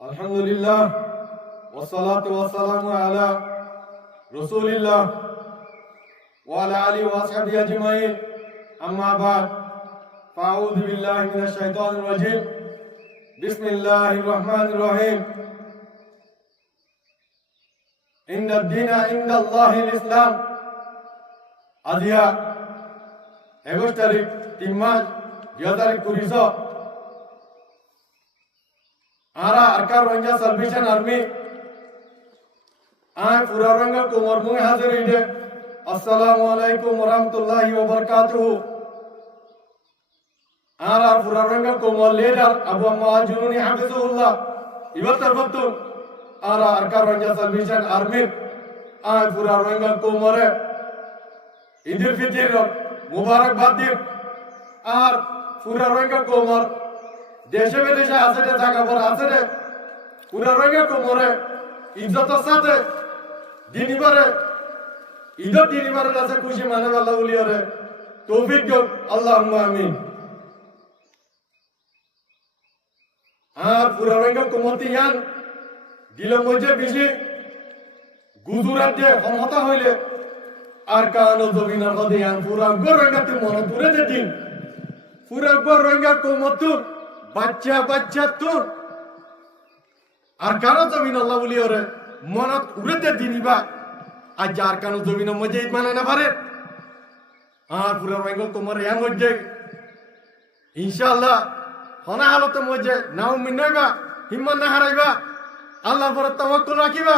আলহামদুলিল্লাহ ওয়াসসালাতু ওয়াসসালামু আলা রাসূলিল্লাহ ওয়া আলা আলিহি ওয়া আসহাবিহি আজমাইন আম্মা বাদ ফাআউযু বিল্লাহি মিনাশ শাইতানির রাজীম বিসমিল্লাহির রহমানির রহিম ইন্নাদ দীনা ইনদাল্লাহিল ইসলাম আজিয়া 21 তারিখ 3 মাস 2020 आरा अरकार रंजा सल्वेशन आर्मी आय पूरा रंगा कुमार मुंह हाजिर इधे अस्सलामु अलैकुम वरहमतुल्लाहि वबरकातुहू आरा पूरा रंगा कुमार लीडर अबू महाजुनी हाफिजुल्लाह इवत तरफतु आरा अरकार रंजा सल्वेशन आर्मी आय पूरा रंगा कुमार ईदुल फितर मुबारकबाद दी आर पूरा रंगा कुमार देशे विदेशे আছে রে জায়গা পর আছে রে পুরা রঙে কোমরে ইজ্জতের সাথে দিনিবারে ঈদের দিনিবারে কাছে খুশি মানে আল্লাহ বলিয়ারে তৌফিক দিও আল্লাহুম্মা আমিন আর পুরা রঙে কোমরতে ইয়ান দিল মজে বেশি গুজরাতে ক্ষমতা হইলে আর কানো জমিনার মধ্যে ইয়ান পুরা গরঙ্গাতে মন দূরে দিন পুরা গরঙ্গা কোমরতুর বাচ্চা বাচ্চা তোর আর কারো জমিন আল্লাহ বলি ওরে মনত উড়েতে দিনিবা আজ যার কারো জমিন মজে মানে না পারে আর পুরো রঙ তোমার ইয়াং মজে ইনশাআল্লাহ হনা হালতে মজে নাও মিনাইবা হিম্মত না হারাইবা আল্লাহর উপর তাওয়াক্কুল রাখিবা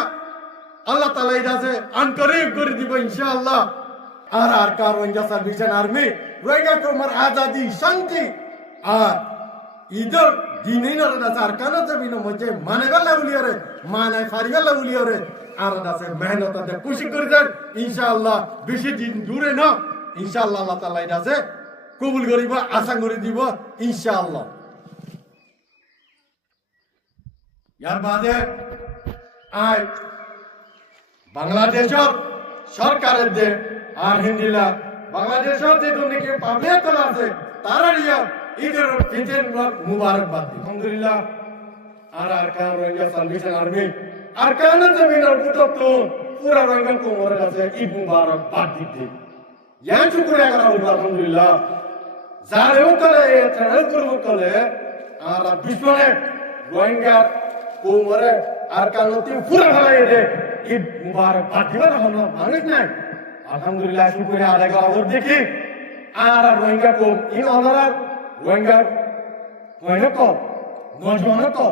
আল্লাহ তাআলা ইদাসে আনকরিব করে দিব ইনশাআল্লাহ আর কার রঙা সার্ভিসন আর্মি রঙা তোমার আজাদি শান্তি আর इधर दिनै न रदा सरकार जमीन मजे माने गल्ला उलियरे माने फारी गल्ला उलियरे आरदा से मेहनत दे खुशी कर दे इंशाअल्लाह बेशी दिन दूरे न इंशाअल्लाह अल्लाह ताआला इदा से कबूल करिबा आशा करि দিব इंशाअल्लाह यार बादे आय बांग्लादेशर सरकारेर दे আর হিন্দিলা বাংলাদেশের যে দুনিকে পাবলিক কলা আছে তারা রিয়া ঈদের ফিতর মুবারকবাদ আলহামদুলিল্লাহ আর কার রঙা সালভেশন আর্মি আর কান জমিনের পুত্র পুরা রঙান কোমরে আছে ঈদ মুবারকবাদ দিতে ইয়ান শুকরিয়া করা হলো আলহামদুলিল্লাহ যারেও কলে এটাও করব কলে আর বিশ্বনে রঙা কোমরে আর কানতে পুরা হলাই দে ঈদ মুবারকবাদ দিবা না মানুষ নাই আলহামদুলিল্লাহ শুকরিয়া আদায় করা হলো দেখি আর রঙা কোম ইন অনার Wengar, Wengar, Nojmanako,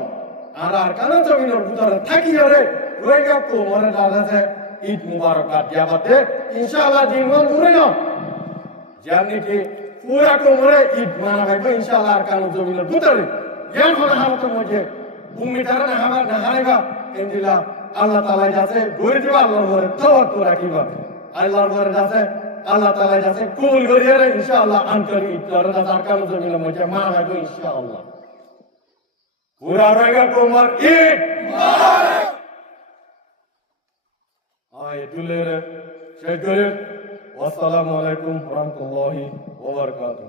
আর কারো জমিনের ভিতরে থাকি রে রোহিঙ্গা কোমরে দাদাতে ঈদ মুবারকবাদ দিয়াবাতে ইনশাআল্লাহ দিনমান দূরে না জানি কি পুরা কোমরে ঈদ মানাবে ইনশাআল্লাহ আর কারো জমিনের ভিতরে জ্ঞান হলে হামতে মধ্যে উম্মিদার না হামার না হারাইবা ইনশাআল্লাহ আল্লাহ তাআলা যাতে গড়ে দিবা আল্লাহর উপরে তাওয়াক্কুল রাখিবা আল্লাহর উপরে যাতে Allah Taala jase kul goriere insyaallah ankari darada sarkar zamina moja mana go insyaallah pura raga komar Eid mubarak ay dulere shekere wassalamu alaikum warahmatullahi wabarakatuh